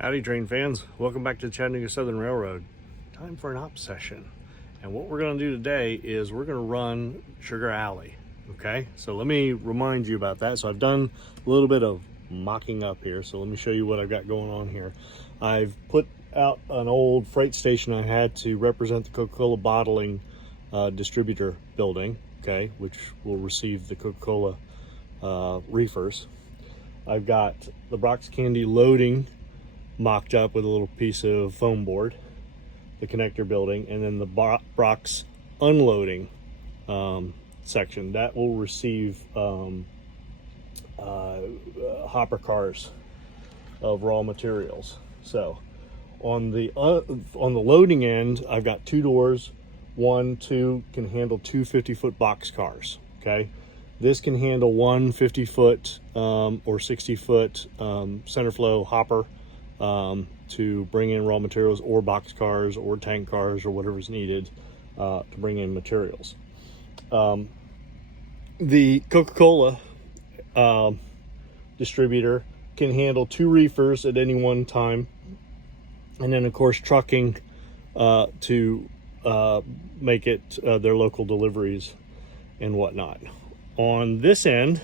Howdy train fans, welcome back to the Chattanooga Southern Railroad. Time for an ops session. And what we're going to do today is we're going to run Sugar Alley. Okay, so let me remind you about that. So I've done a little bit of mocking up here, so let me show you what I've got going on here. I've put out an old freight station I had to represent the Coca-Cola bottling distributor building, okay, which will receive the Coca-Cola reefers. I've got the Brock's Candy loading mocked up with a little piece of foam board, the connector building, and then the Brock's unloading section that will receive hopper cars of raw materials. So on the loading end, I've got two doors. Two can handle two 50-foot box cars. Okay, this can handle one 50-foot or 60-foot center flow hopper to bring in raw materials, or box cars or tank cars or whatever's needed to bring in materials. The Coca-Cola distributor can handle two reefers at any one time, and then of course trucking to make it their local deliveries and whatnot. On this end,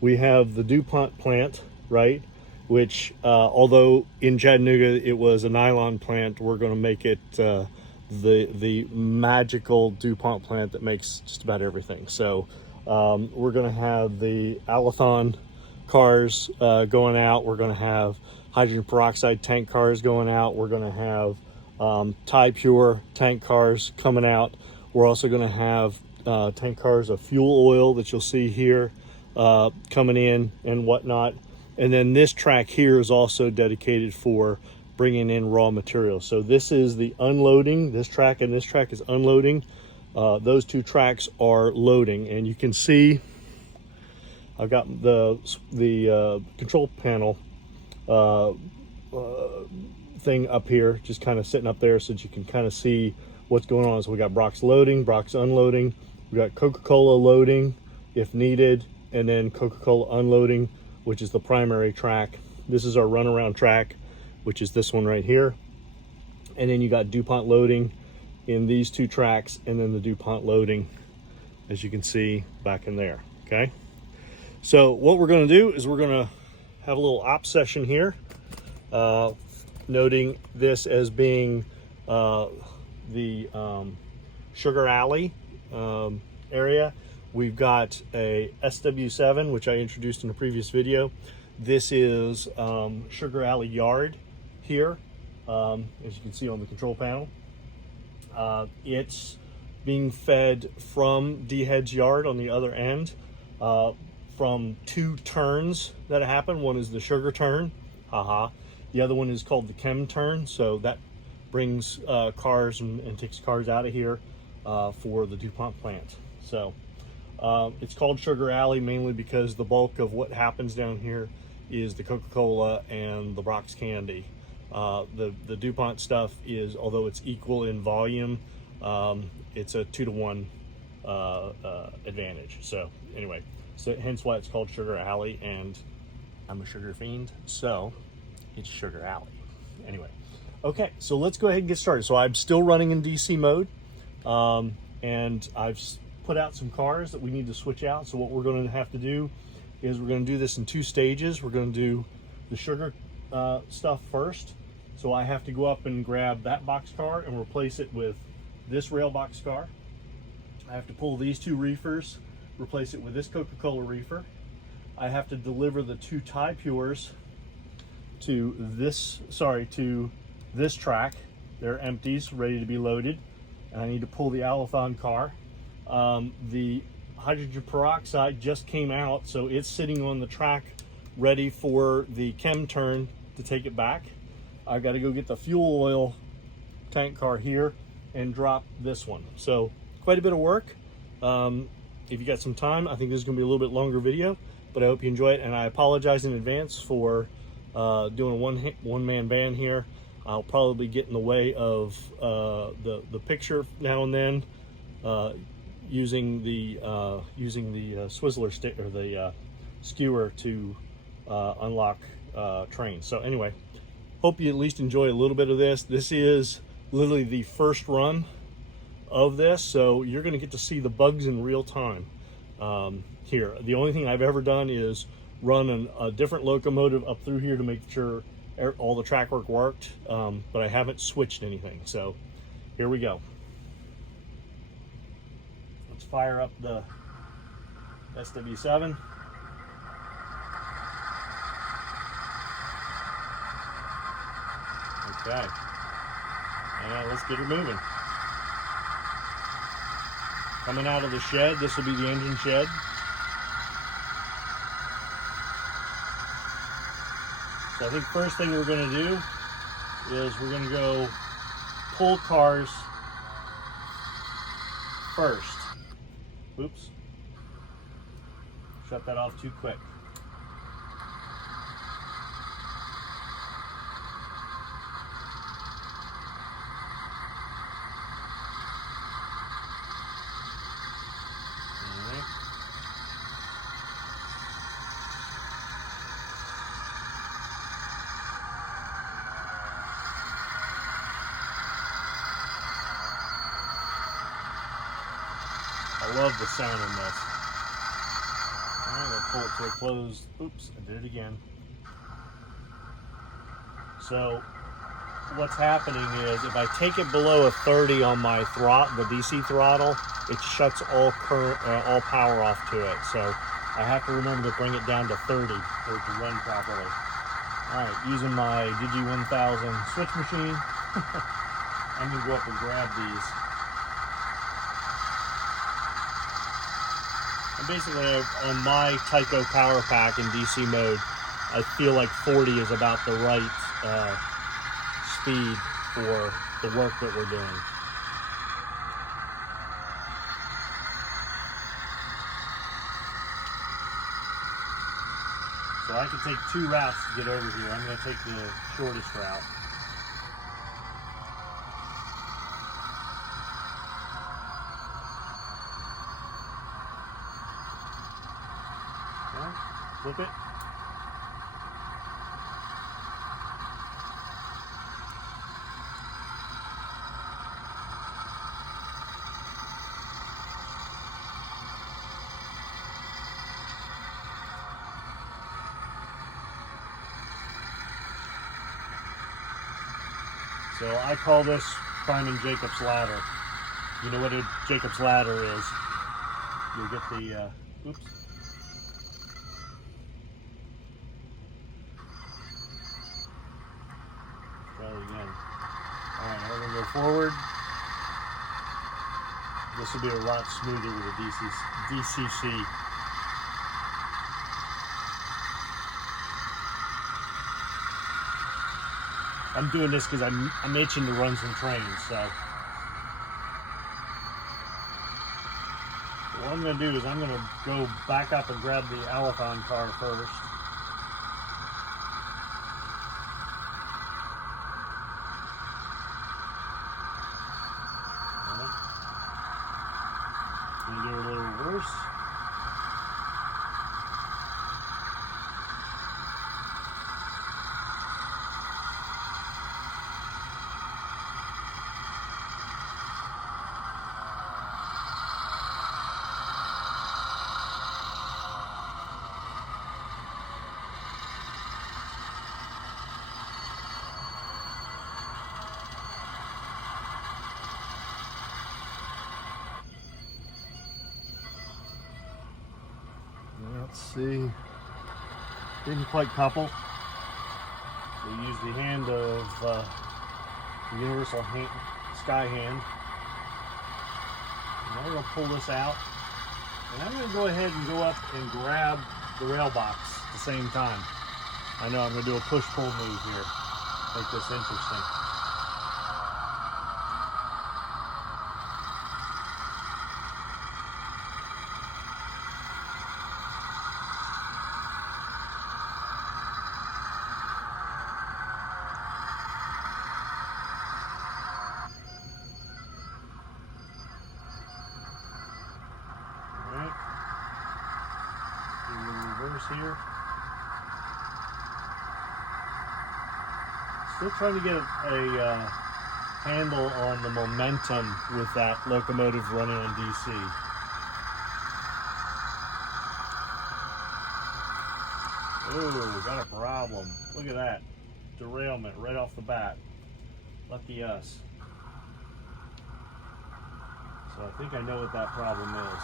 we have the DuPont plant, right? Which, although in Chattanooga it was a nylon plant, we're going to make it the magical DuPont plant that makes just about everything. So we're going to have the Alathon cars going out. We're going to have hydrogen peroxide tank cars going out. We're going to have Tide Pure tank cars coming out. We're also going to have tank cars of fuel oil that you'll see here coming in and whatnot. And then this track here is also dedicated for bringing in raw materials. So this is the unloading, this track, and this track is unloading. Those two tracks are loading, and you can see I've got the control panel thing up here, just kind of sitting up there so that you can kind of see what's going on. So we got Brock's loading, Brock's unloading, we got Coca-Cola loading if needed, and then Coca-Cola unloading, which is the primary track. This is our runaround track, which is this one right here. And then you got DuPont loading in these two tracks, and then the DuPont loading, as you can see back in there, okay? So what we're gonna do is we're gonna have a little op session here, noting this as being the Sugar Alley area. We've got a SW7, which I introduced in a previous video. This is Sugar Alley Yard here, as you can see on the control panel. It's being fed from D-Head's yard on the other end from two turns that happen. One is the sugar turn, haha. The other one is called the chem turn, so that brings cars and takes cars out of here for the DuPont plant. So it's called Sugar Alley mainly because the bulk of what happens down here is the Coca-Cola and the Brock's Candy. The DuPont stuff is, although it's equal in volume, it's a 2-to-1 advantage. So anyway, so hence why it's called Sugar Alley, and I'm a sugar fiend, so it's Sugar Alley. Anyway, okay, so let's go ahead and get started. So I'm still running in DC mode, and I've put out some cars that we need to switch out. So what we're going to have to do is we're going to do this in two stages. We're going to do the sugar stuff first. So I have to go up and grab that box car and replace it with this rail box car. I have to pull these two reefers, replace it with this Coca-Cola reefer. I have to deliver the two Tide Pures to this track. They're empties, ready to be loaded. And I need to pull the Alathon car. The hydrogen peroxide just came out, so it's sitting on the track ready for the chem turn to take it back. I've got to go get the fuel oil tank car here and drop this one. So quite a bit of work. If you got some time, I think this is going to be a little bit longer video, but I hope you enjoy it, and I apologize in advance for doing a one-man band here. I'll probably get in the way of the picture now and then, using the Swizzler stick or the skewer to unlock trains. So anyway, hope you at least enjoy a little bit of this. This is literally the first run of this, so you're going to get to see the bugs in real time. Here, the only thing I've ever done is run a different locomotive up through here to make sure all the track work worked, but I haven't switched anything. So here we go. Let's fire up the SW7. Okay, and let's get her moving. Coming out of the shed, this will be the engine shed. So I think first thing we're going to do is we're going to go pull cars first. Oops. Shut that off too quick. I love the sound in this. I'm going to pull it to a close. Oops, I did it again. So what's happening is if I take it below a 30 on my the DC throttle, it shuts all current, all power off to it. So I have to remember to bring it down to 30 for it to run properly. All right, using my Digi1000 switch machine, I'm going to go up and grab these. Basically, on my Tyco power pack in DC mode, I feel like 40 is about the right speed for the work that we're doing. So I can take two routes to get over here. I'm going to take the shortest route. Flip it. So I call this climbing Jacob's ladder. You know what a Jacob's ladder is? You'll get the, oops. Again. Alright, now we're going to go forward. This will be a lot smoother with a DCC. I'm doing this because I'm itching to run some trains, so. What I'm going to do is I'm going to go back up and grab the Alathon car first. Gonna do a little reverse. Let's see, didn't quite couple. We use the hand of the universal sky hand. And now we're going to pull this out. And I'm going to go ahead and go up and grab the rail box at the same time. I know I'm going to do a push-pull move here. Make this interesting. Here. Still trying to get a handle on the momentum with that locomotive running on DC. Oh, we got a problem. Look at that. Derailment right off the bat. Lucky us. So I think I know what that problem is.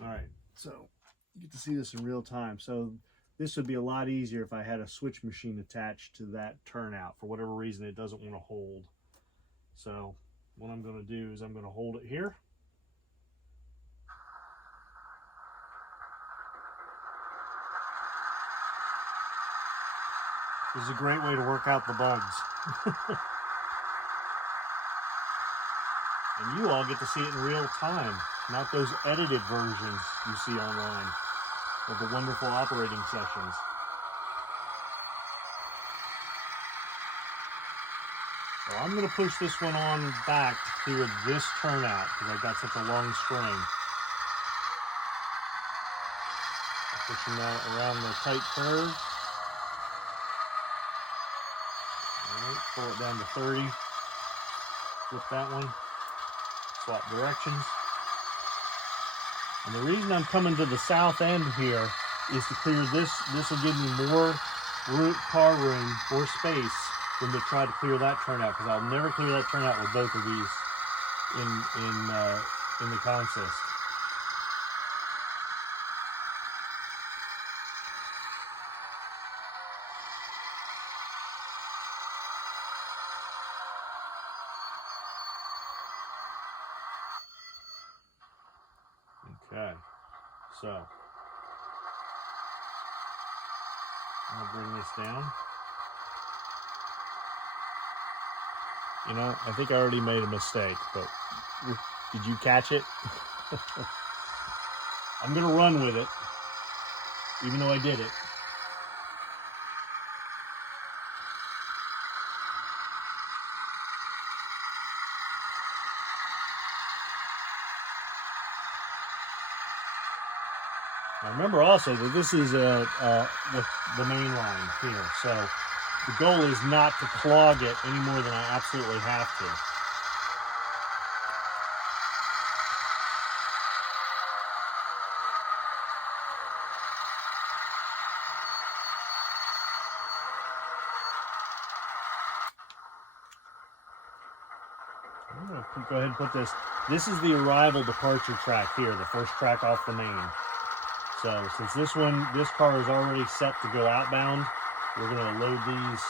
All right, so you get to see this in real time. So this would be a lot easier if I had a switch machine attached to that turnout. For whatever reason, it doesn't want to hold. So what I'm going to do is I'm going to hold it here. This is a great way to work out the bugs. And you all get to see it in real time, not those edited versions you see online of the wonderful operating sessions. So I'm going to push this one on back to clear this turnout because I've got such a long string. Pushing that around the tight curve. Alright, pull it down to 30. Flip that one. Swap directions. And the reason I'm coming to the south end here is to clear this. This will give me more car room, more space than to try to clear that turnout, because I'll never clear that turnout with both of these in the consist. Okay, so I'll bring this down. You know, I think I already made a mistake, but did you catch it? I'm gonna run with it, even though I did it. Now remember also that this is the main line here, so the goal is not to clog it any more than I absolutely have to. I'm going to go ahead and put this. This is the arrival departure track here, the first track off the main. So since this car is already set to go outbound, we're going to load these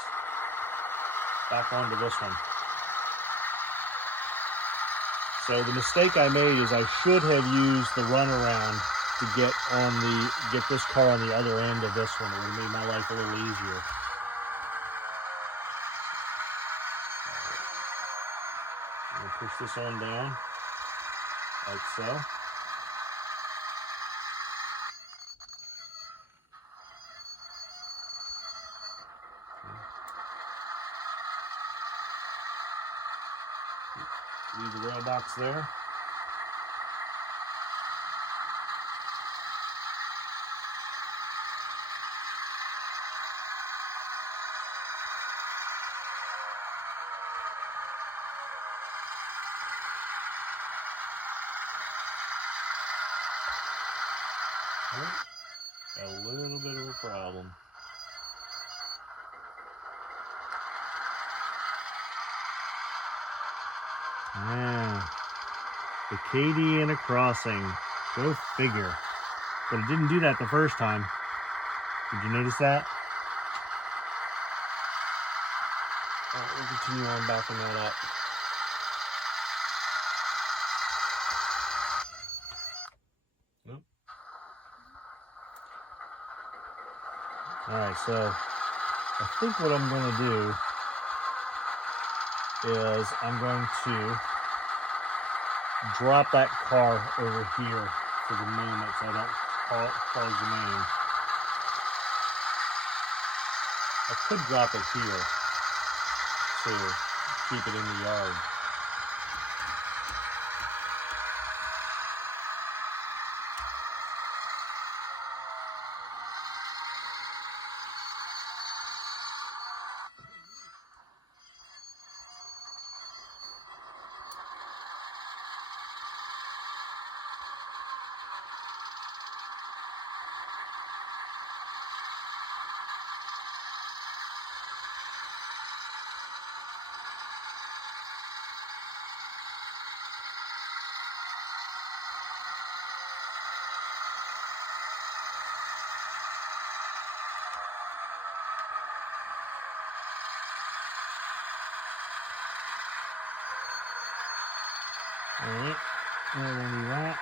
back onto this one. So the mistake I made is I should have used the runaround to get this car on the other end of this one. It would have made my life a little easier. I'm going to push this on down, like so. Leave the rail box there. Got a little bit of a problem. Yeah, the KD in a crossing. Go figure. But it didn't do that the first time. Did you notice that? Alright, we'll continue on backing that up. Nope. Alright, so I think what I'm going to do is I'm going to drop that car over here for the moment so I don't clog the main. I could drop it here too, keep it in the yard. Alright, we're going to do that.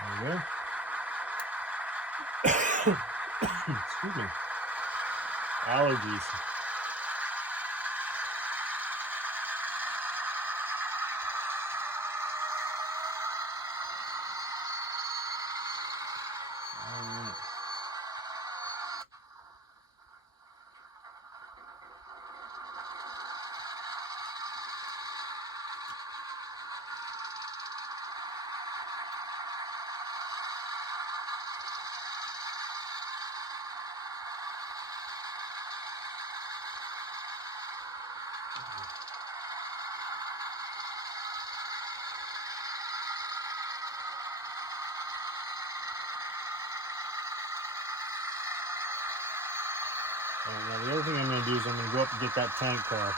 There we go. Excuse me. Allergies. Now the other thing I'm going to do is I'm going to go up and get that tank car.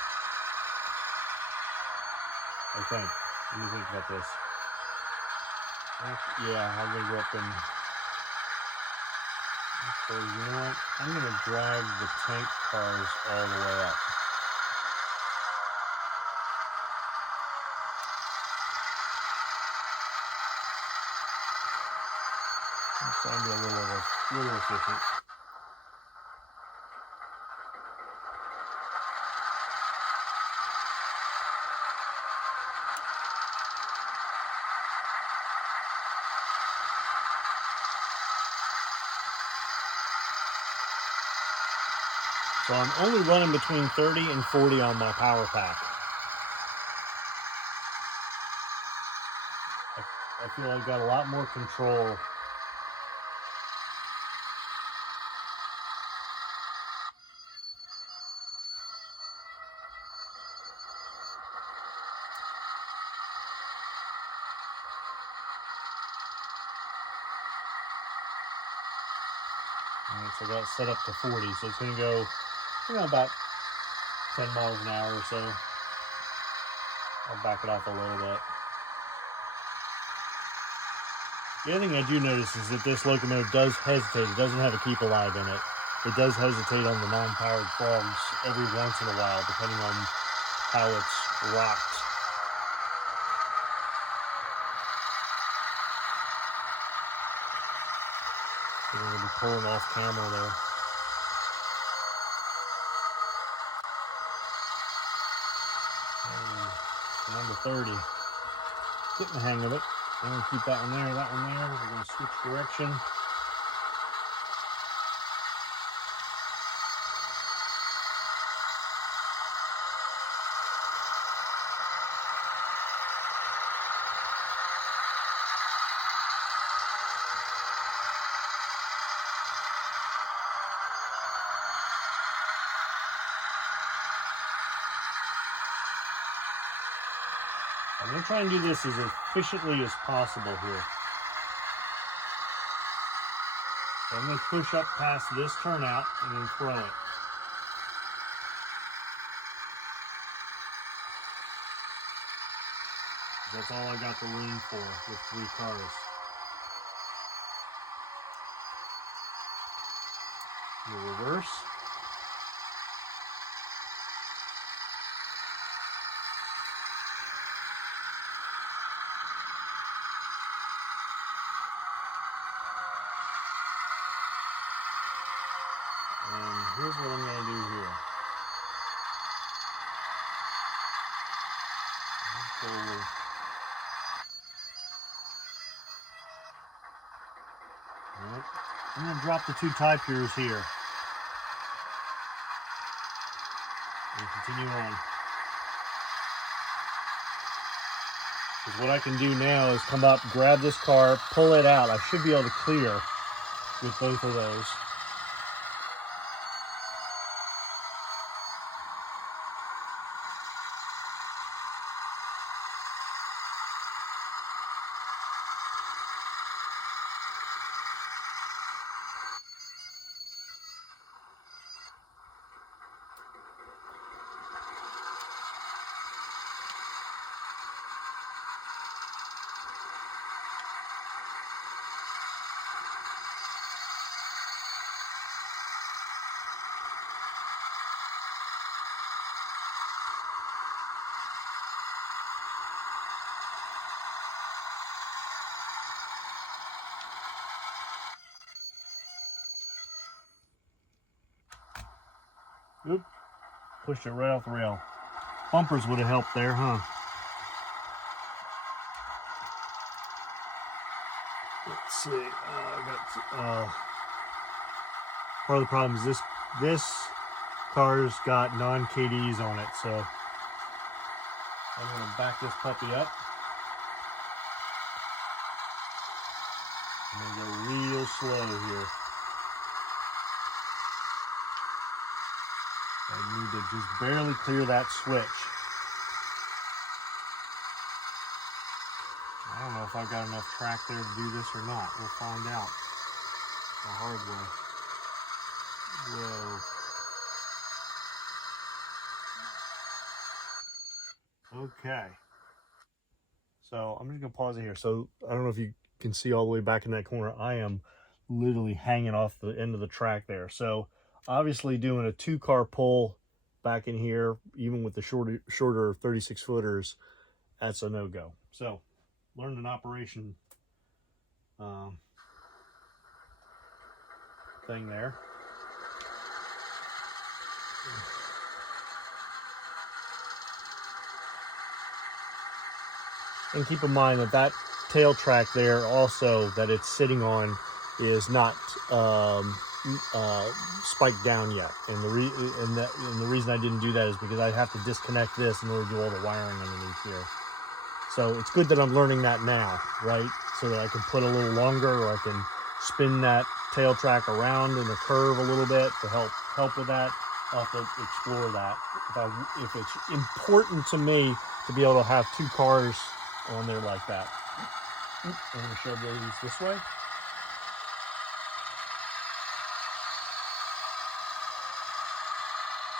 I think. What do you think about this? Yeah, I'm going to go up and... Actually, you know what? I'm going to drag the tank cars all the way up. I'm trying to be a little efficient. So I'm only running between 30 and 40 on my power pack. I feel I've got a lot more control. Alright, so I got it set up to 40, so it's going to go, about 10 miles an hour or so. I'll back it off a little bit. The other thing I do notice is that this locomotive does hesitate. It doesn't have a keep alive in it. It does hesitate on the non-powered frogs every once in a while, depending on how it's rocked. We're going to be pulling off camera there. Down to 30. Getting the hang of it. I'm going to keep that one there, that one there. We're going to switch direction. I'm going to try and do this as efficiently as possible here. So I'm going to push up past this turnout and then throw it. That's all I got the room for with 3 cars. We'll reverse. And here's what I'm going to do here. Forward. Yep. I'm going to drop the 2 tie piers here and continue on. Because what I can do now is come up, grab this car, pull it out. I should be able to clear with both of those. Oop, pushed it right off the rail. Bumpers would have helped there, huh? Let's see. Part of the problem is this car's got non-KDs on it, so I'm going to back this puppy up. I'm going to go real slow here. I need to just barely clear that switch. I don't know if I've got enough track there to do this or not. We'll find out the hard way. Whoa. Okay. So I'm just going to pause it here. So I don't know if you can see all the way back in that corner. I am literally hanging off the end of the track there. So obviously doing a 2-car pull back in here, even with the shorter 36 footers, that's a no-go. So learned an operation thing there. And keep in mind that that tail track there also that it's sitting on is not spiked down yet. And the reason I didn't do that is because I have to disconnect this in order to do all the wiring underneath here. So it's good that I'm learning that now, right? So that I can put a little longer, or I can spin that tail track around in a curve a little bit to help with that. I'll have to explore that. If it's important to me to be able to have 2 cars on there like that. I'm going to shove these this way.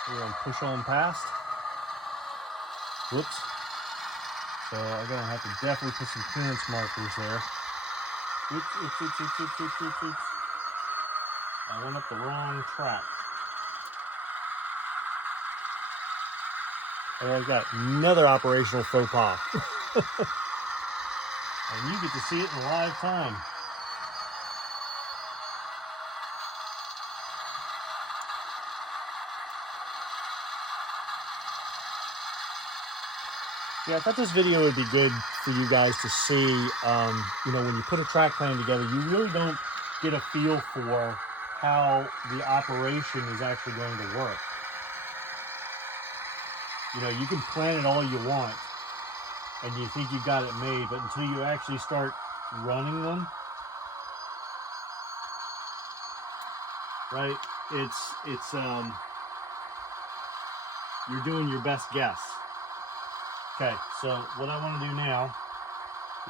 We're going to push on past. Whoops. So I'm going to have to definitely put some clearance markers there. Oops. I went up the wrong track. And I've got another operational faux pas. And you get to see it in live time. Yeah, I thought this video would be good for you guys to see, you know, when you put a track plan together, you really don't get a feel for how the operation is actually going to work. You know, you can plan it all you want, and you think you got it made, but until you actually start running them, right, it's you're doing your best guess. Okay, so what I want to do now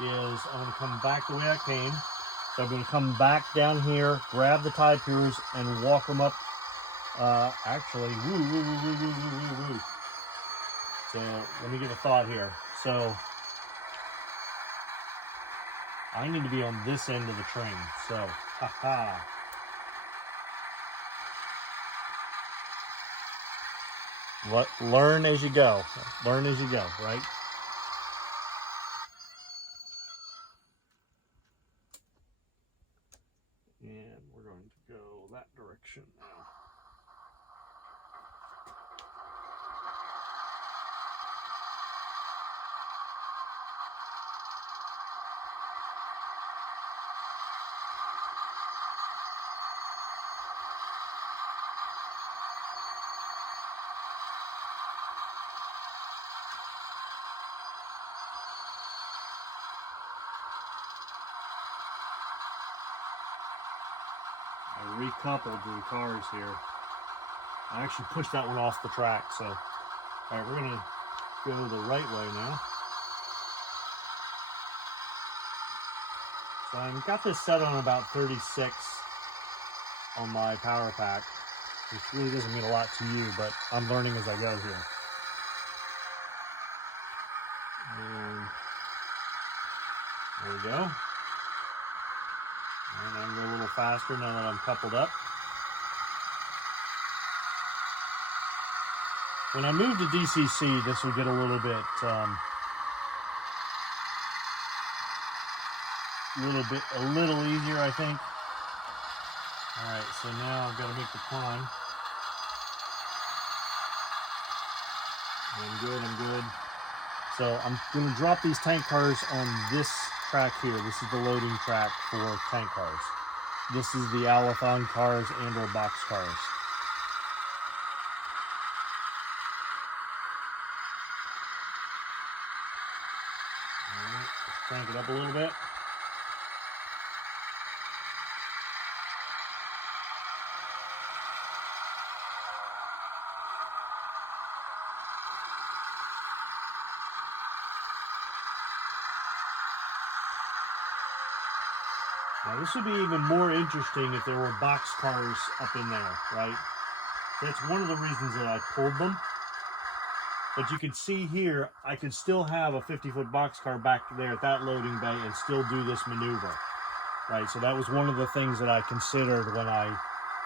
is I'm going to come back the way I came. So I'm going to come back down here, grab the tie piers, and walk them up. Actually, woo. So let me get a thought here. So I need to be on this end of the train. So, haha. Learn as you go. Learn as you go, right? And we're going to go that direction now. I recoupled the cars here. I actually pushed that one off the track, so all right, we're gonna go the right way now. So I've got this set on about 36 on my power pack, which really doesn't mean a lot to you, but I'm learning as I go here. And there we go. And I'm going a little faster now that I'm coupled up. When I move to DCC, this will get a little bit easier, I think. All right, so now I've got to make the climb. I'm good, I'm good. So I'm going to drop these tank cars on this track here. This is the loading track for tank cars. This is the Alathon cars and or box cars. All right, let's crank it up a little bit. Now this would be even more interesting if there were box cars up in there, right? That's one of the reasons that I pulled them. But you can see here, I could still have a 50-foot box car back there at that loading bay and still do this maneuver, right? So that was one of the things that I considered when I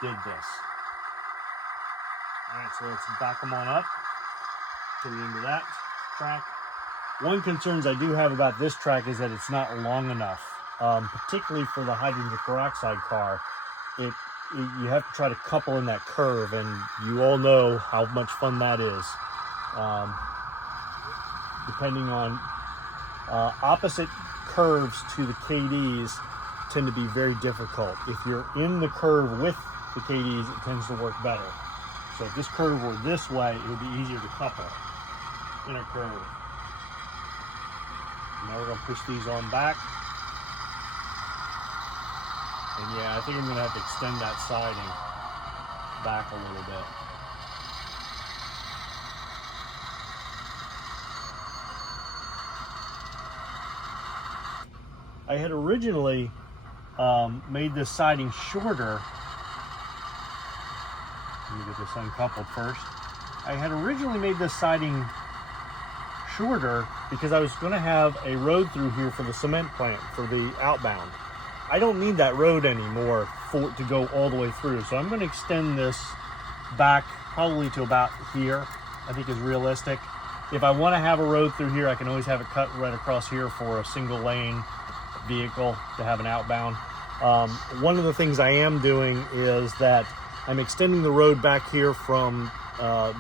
did this. All right, so let's back them on up to the end of that track. One concerns I do have about this track is that it's not long enough. Particularly for the hydrogen peroxide car, you have to try to couple in that curve, and you all know how much fun that is. Depending on opposite curves to the KDs tend to be very difficult. If you're in the curve with the KDs, it tends to work better. So if this curve were this way, it would be easier to couple in a curve. Now we're going to push these on back. And yeah, I think I'm going to have to extend that siding back a little bit. I had originally made this siding shorter. Let me get this uncoupled first. I had originally made this siding shorter because I was going to have a road through here for the cement plant, for the outbound. I don't need that road anymore for it to go all the way through. So I'm going to extend this back probably to about here, I think is realistic. If I want to have a road through here, I can always have it cut right across here for a single lane vehicle to have an outbound. One of the things I am doing is that I'm extending the road back here from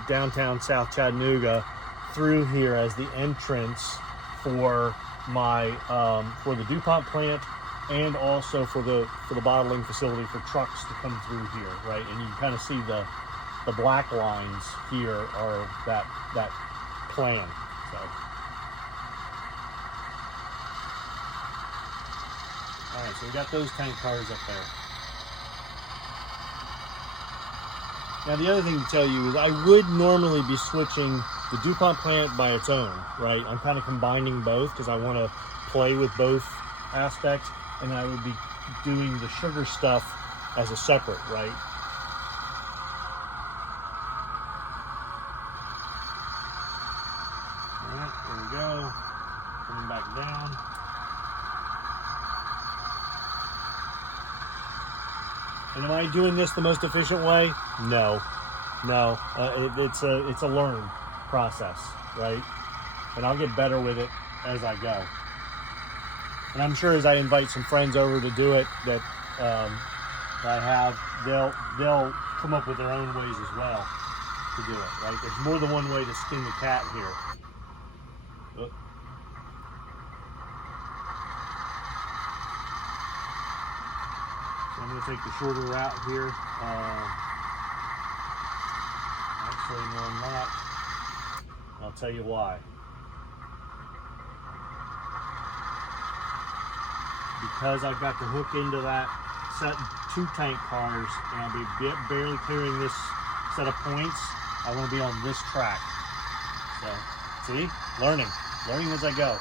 downtown South Chattanooga through here as the entrance for my for the DuPont plant, and also for the bottling facility for trucks to come through here, right? And you can kind of see the black lines here are that plan. So, all right, so we got those tank cars up there. Now the other thing to tell you is I would normally be switching the DuPont plant by its own, right? I'm kind of combining both because I want to play with both aspects. And I would be doing the sugar stuff as a separate, right? All right, there we go. Coming back down. And am I doing this the most efficient way? No. It's a learn process, right? And I'll get better with it as I go. And I'm sure as I invite some friends over to do it that I have, they'll come up with their own ways as well to do it, right? There's more than one way to skin the cat here. Oh. So I'm going to take the shorter route here. Actually, no, I'm not. I'll tell you why. Because I've got to hook into that set 2 tank cars, and I'll be barely clearing this set of points. I want to be on this track. So, see? Learning as I go.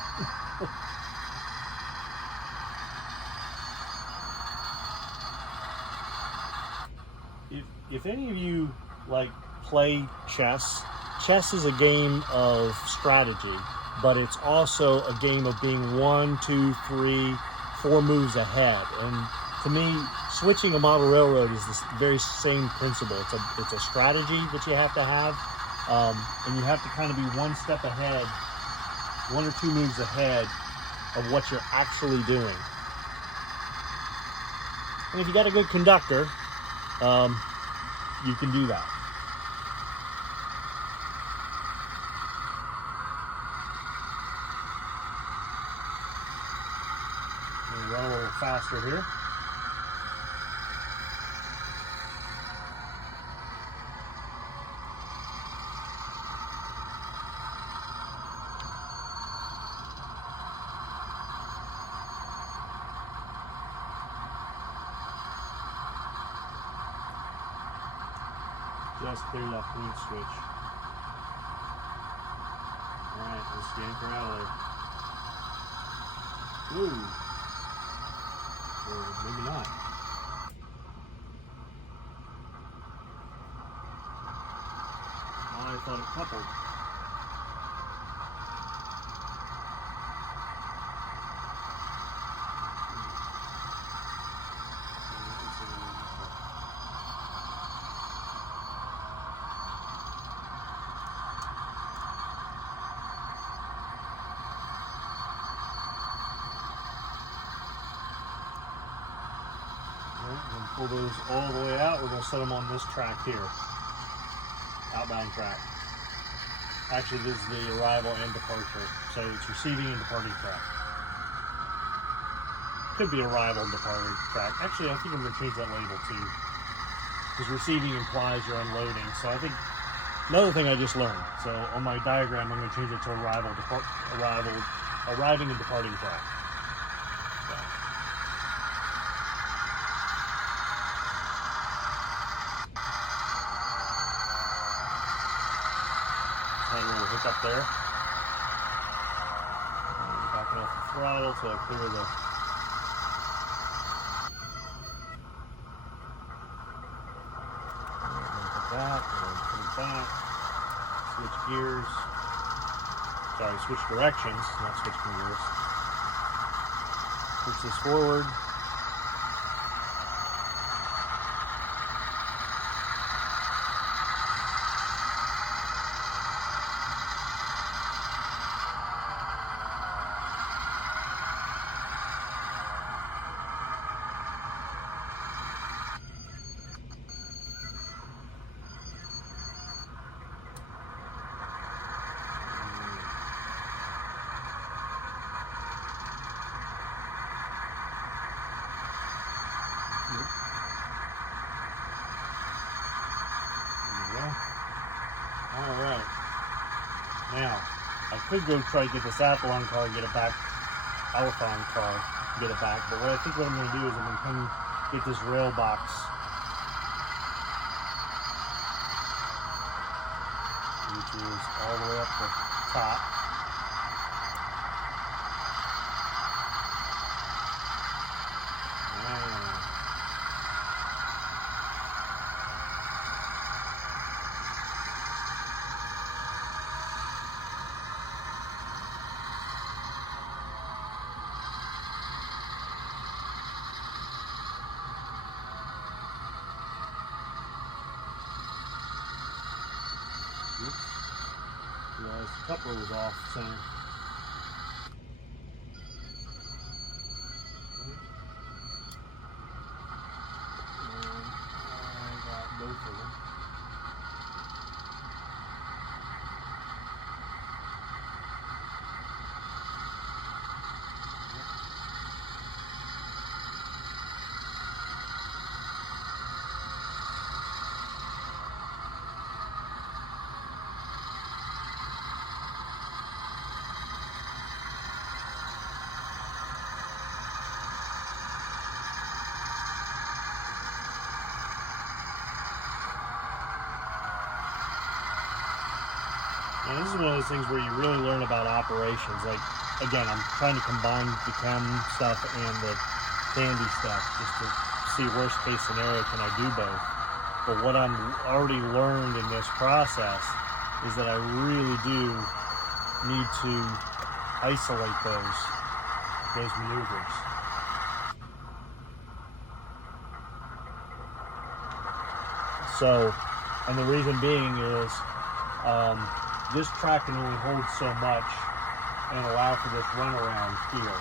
If any of you like play chess, chess is a game of strategy, but it's also a game of being 1, 2, 3, 4 moves ahead. And to me, switching a model railroad is this very same principle. It's a strategy that you have to have, and you have to kind of be 1 step ahead, 1 or 2 moves ahead of what you're actually doing. And if you got a good conductor, you can do that. We'll run a little faster here. Just clear left wing switch. Alright, let's yank her out of there. Ooh. Or maybe not. Oh, I thought it coupled. Pull those all the way out. We're going to set them on this track here, outbound track. Actually, this is the arrival and departure, so it's receiving and departing track. Could be arrival and departing track. Actually, I think I'm going to change that label too, because receiving implies you're unloading. So I think another thing I just learned. So on my diagram, I'm going to change it to arriving and departing track. Up there. Backing off the throttle to clear the that, and put it back. Switch gears. Sorry, switch directions, not switching gears. Push this forward. Alright. Now, I could go try to get this Athlon car and get it back, Alphon car, get it back, but what I'm going to do is I'm going to come get this rail box, which is all the way up the top. Realized the coupler was off center. And I got both of them. And this is one of those things where you really learn about operations. Like, again, I'm trying to combine the chem stuff and the candy stuff just to see worst case scenario, can I do both? But what I'm already learned in this process is that I really do need to isolate those maneuvers. So, and the reason being is this track can only hold so much and allow for this runaround here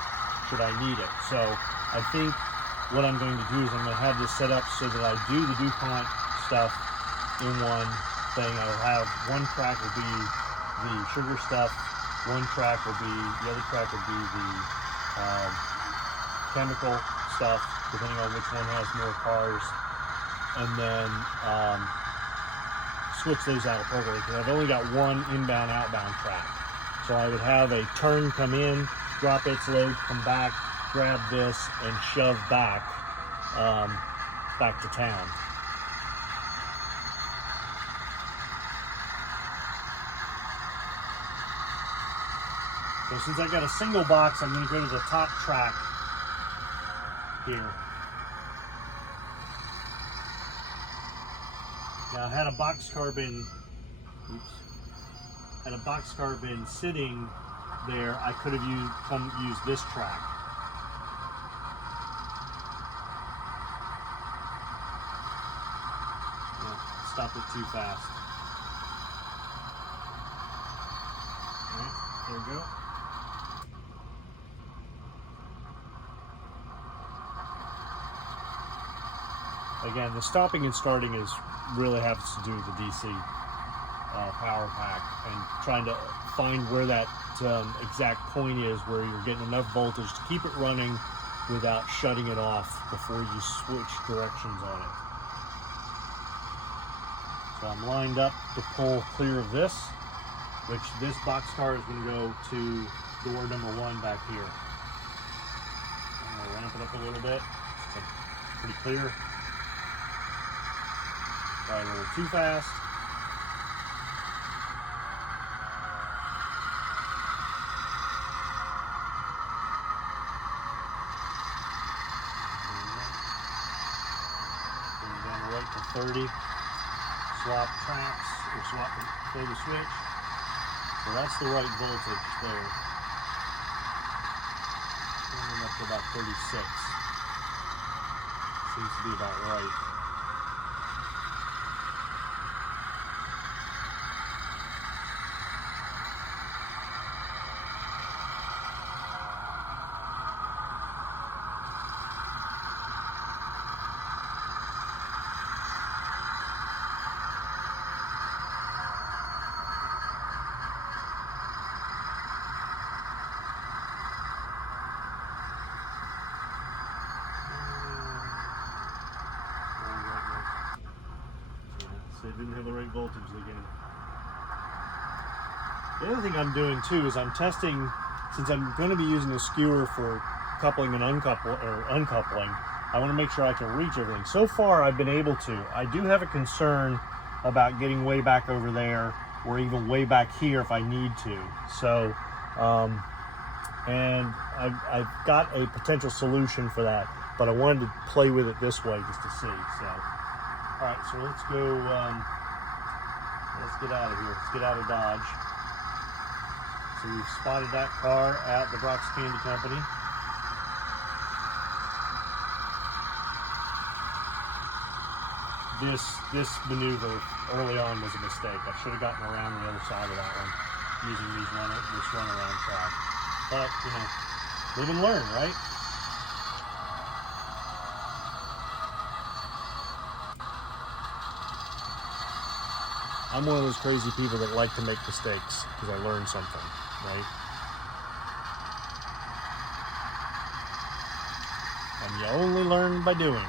should I need it. So I think what I'm going to do is I'm going to have this set up so that I do the DuPont stuff in one thing. I'll have one track will be the sugar stuff, one track will be, the other track will be the chemical stuff, depending on which one has more cars, and then switch those out appropriately, because I've only got one inbound outbound track. So I would have a turn come in, drop its load, come back, grab this, and shove back to town. So since I got a single box, I'm going to go to the top track here. Now, had a boxcar been sitting there, I could have used this track. Yeah, stopped it too fast. All right, there we go. Again, the stopping and starting really has to do with the DC power pack and trying to find where that exact point is where you're getting enough voltage to keep it running without shutting it off before you switch directions on it. So I'm lined up to pull clear of this, which this boxcar is going to go to door number 1 back here. I'm going to ramp it up a little bit. It's pretty clear. Probably a little too fast. Bring it down right to 30. Swap tracks, or throw the switch. So that's the right voltage there. Bring it up to about 36. Seems to be about right. They didn't have the right voltage again. The other thing I'm doing too is I'm testing, since I'm going to be using a skewer for coupling and uncoupling, I want to make sure I can reach everything. So far I've been able to. I do have a concern about getting way back over there or even way back here if I need to. So, and I've got a potential solution for that, but I wanted to play with it this way just to see. So. All right, so let's go, let's get out of here. Let's get out of Dodge. So we've spotted that car at the Brock's Candy Company. This maneuver early on was a mistake. I should have gotten around the other side of that one using this runaround track. But, you know, live and learn, right? I'm one of those crazy people that like to make mistakes because I learned something, right? And you only learn by doing.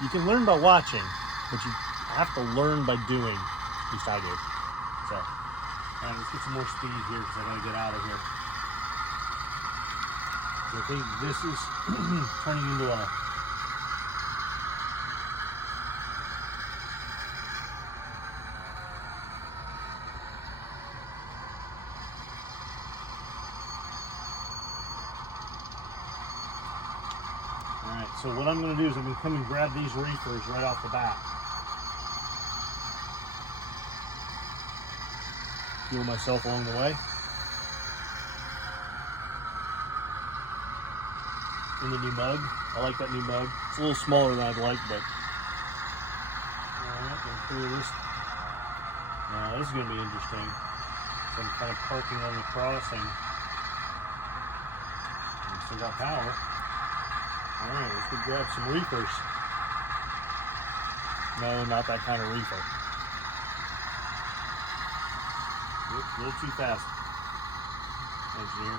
You can learn by watching, but you have to learn by doing. At least I did. So, all right, let's get some more speed here because I gotta get out of here. So I think this is turning into a so what I'm going to do is I'm going to come and grab these reefers right off the bat. Fuel myself along the way. In the new mug. I like that new mug. It's a little smaller than I'd like, but alright, gonna clear this. Now this is gonna be interesting. So I'm kind of parking on the crossing. Still got power. Alright, let's go grab some reefers. No, not that kind of reefer. Oops, a little too fast, engineer.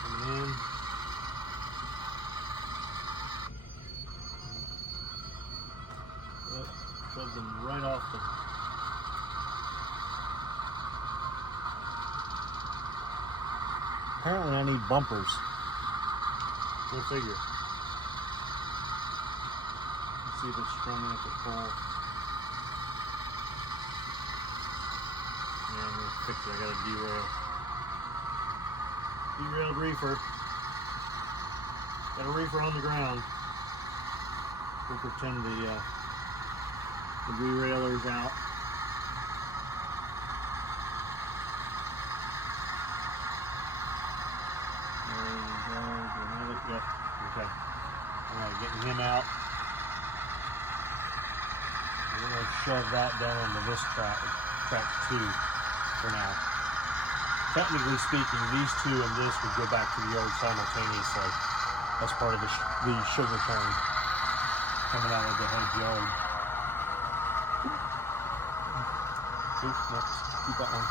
Coming in. Yep, shove them right off the. Apparently I need bumpers. Go figure. Let's see if it's strong enough to pull. Yeah, I'm gonna fix it. I got a derail. Derailed reefer. Got a reefer on the ground. We'll pretend the derailer's out. There we go. Yep. Okay. Alright, getting him out. We're going to shove that down onto this track 2 for now. Technically speaking, these two and this would go back to the yard simultaneously. That's part of the sugar turn coming out of the head yard. Oops, no, keep that one.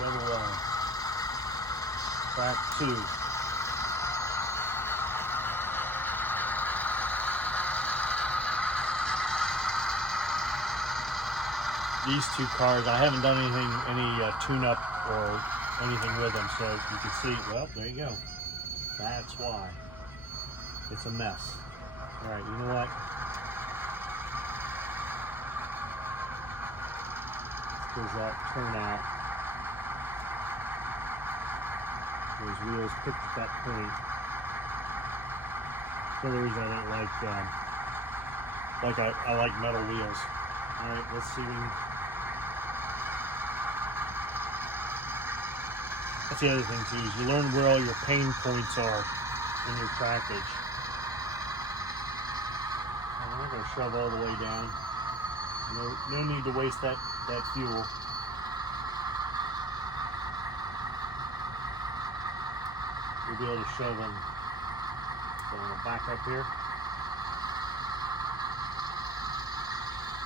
Shovel track 2. These two cars, I haven't done any tune-up or anything with them, so you can see, well, there you go. That's why. It's a mess. All right, you know what? There's that turnout. Those wheels picked at that point. That's one of the reasons I don't like, I like metal wheels. All right, let's see. That's the other thing too, is you learn where all your pain points are in your trackage. I'm not going to shove all the way down. No need to waste that fuel. We'll be able to shove them. So I'm going to back up here.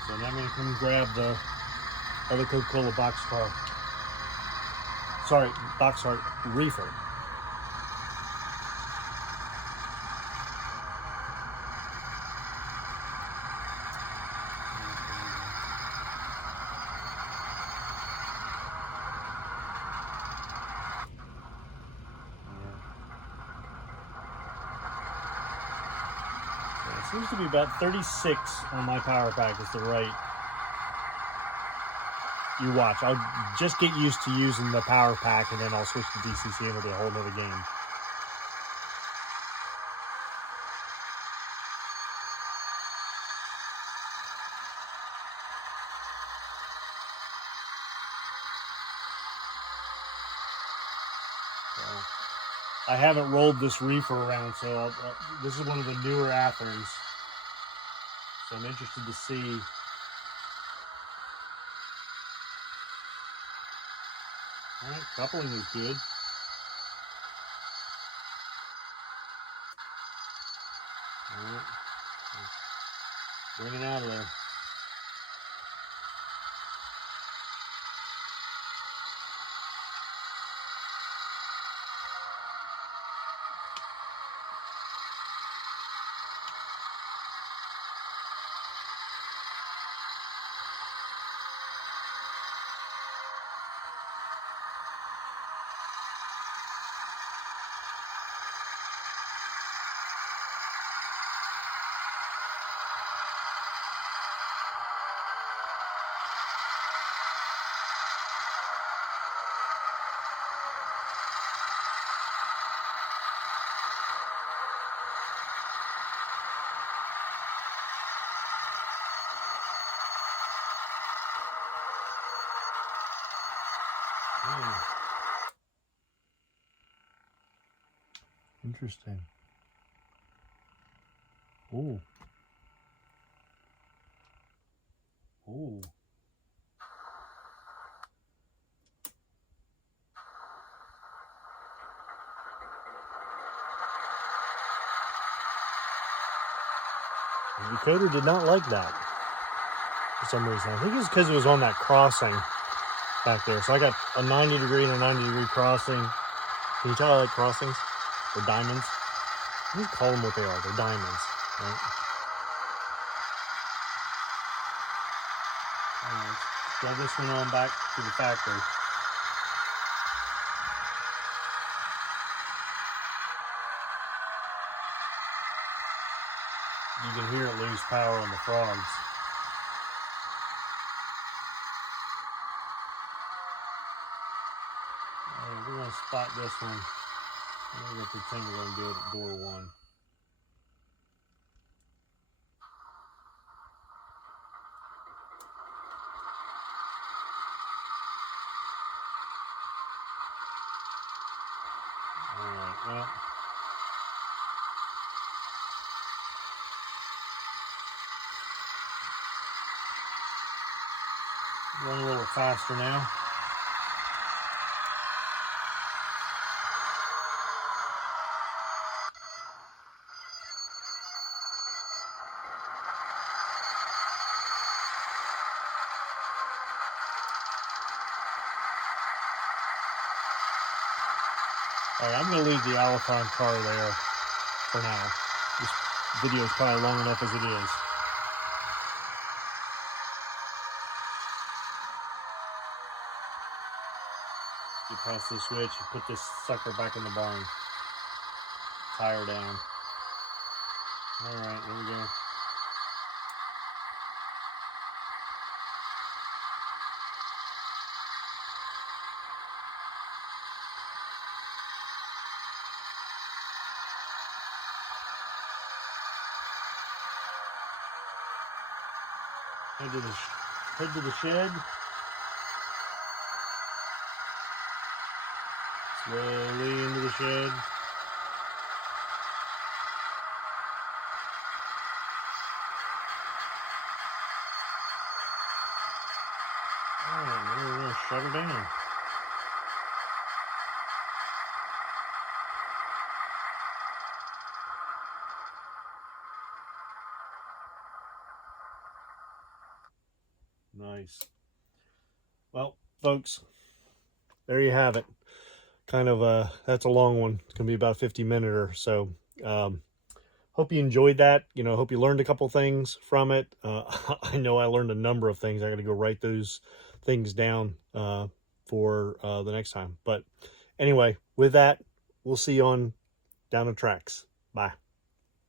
So now I'm going to come grab the other Coca-Cola boxcar. Sorry, boxcar reefer. Seems to be about 36 on my power pack is the right. You watch. I'll just get used to using the power pack and then I'll switch to DCC and it'll be a whole nother game. So, I haven't rolled this reefer around, so this is one of the newer Athearns. So I'm interested to see. All right, coupling is good. All right, bring it out of there. Interesting. Ooh. Ooh. The decoder did not like that for some reason. I think it's because it was on that crossing back there. So I got a 90 degree and a 90 degree crossing. Can you tell I like crossings? Or diamonds? You can call them what they are. They're diamonds, right? Alright, throw this one on back to the factory. You can hear it lose power on the frogs. Alright, we're going to spot this one. We're going to pretend we're going to do it at door 1. Alright, well. Run a little faster now. Alright, I'm going to leave the Alphon car there for now. This video is probably long enough as it is. You press the switch, you put this sucker back in the barn. Tire down. Alright, there we go. Head to the shed. Slowly into the shed. Oh, we're gonna shut her down. Nice. Well, folks, there you have it. Kind of that's a long one. It's gonna be about 50-minute or so. Hope you enjoyed that. Hope you learned a couple things from it. I know I learned a number of things. I got to go write those things down for the next time. But anyway, with that, we'll see you on down the tracks. Bye.